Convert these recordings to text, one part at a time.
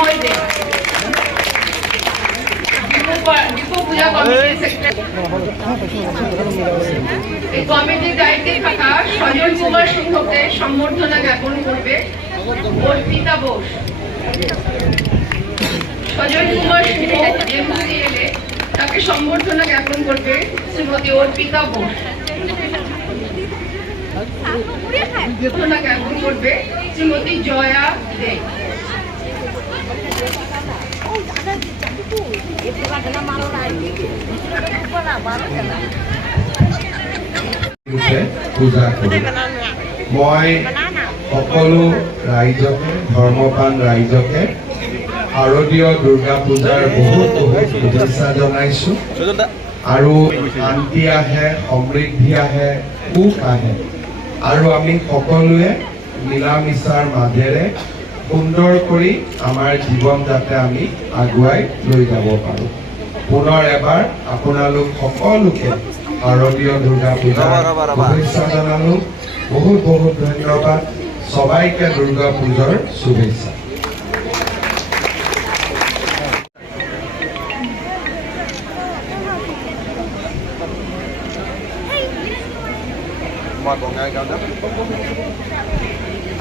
সময় দেন। পূজা কমিটির সেক্রেটারি এই কমিটির দায়িত্বে থাকা সজল কুমার সিংহকে সম্বর্ধনা জ্ঞাপন করবে অর্পিতা বোস। সজল কুমার সিংহ এমসি এলে তাকে সম্বর্ধনা জ্ঞাপন করবে শ্রীমতী অর্পিতা বোস। সম্বর্ধনা জ্ঞাপন করবে শ্রীমতী জয়া দে। পূজা কৰো মই সকলো ৰাইজকে ধৰ্মপান ৰাইজকে শাৰদীয় দুৰ্গা পূজাৰ বহুত শুভেচ্ছা জনাইছো আৰু শান্তি আহে সমৃদ্ধি আহে সুখ আহে আৰু আমি সকলোৱে মিলা মিছাৰ মাজেৰে সুন্দৰ কৰি আমাৰ জীৱন যাতে আমি আগুৱাই লৈ যাব পাৰো। পুনৰ এবাৰ আপোনালোক সকলোকে শাৰদীয় দুৰ্গা পূজাৰ শুভেচ্ছা জনালো। বহুত বহুত ধন্যবাদ। সবাইকে দুর্গা পূজার শুভেচ্ছা।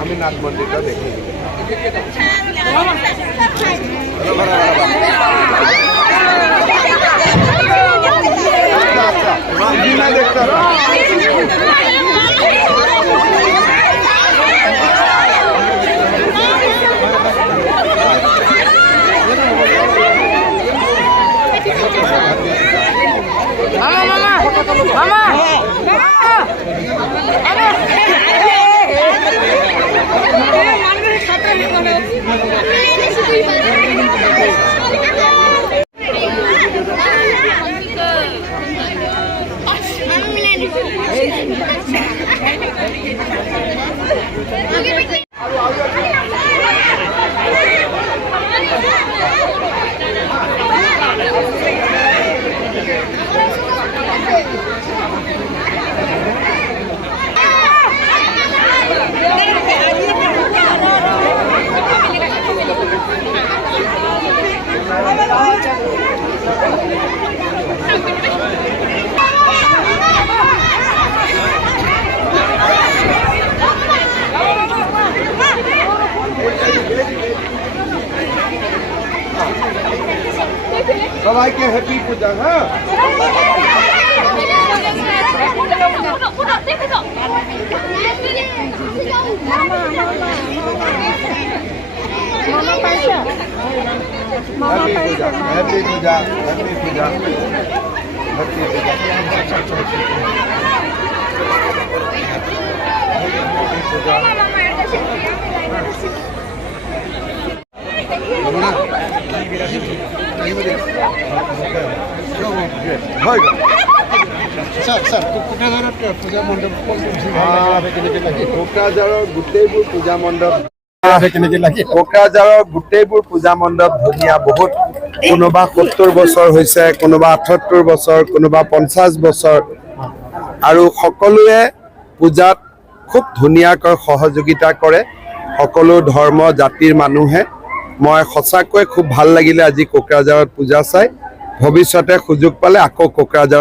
আমি নাট মন্দিরটা দেখি দেখতে সবাইকে হ্যাপি পূজা। হ্যাঁ হ্যাপি পূজা হ্যাপি পূজা হ্যাপি পূজা। কোকৰাঝাৰৰ গোটেইবোৰ পূজা মণ্ডপ ধুনীয়া। বহুত কোনোবা 70 বছৰ হৈছে, কোনোবা 78 বছৰ, কোনোবা 50 বছৰ আৰু সকলোৱে পূজাত খুব ধুনীয়াকৈ সহযোগিতা কৰে। সকলো ধৰ্ম জাতিৰ মানুহে। মই সঁচাকৈ খুব ভাল লাগিলে আজি কোকৰাঝাৰত পূজা চাই। ভৱিষ্যতে সুযোগ পালে আকৌ কোকৰাঝাৰত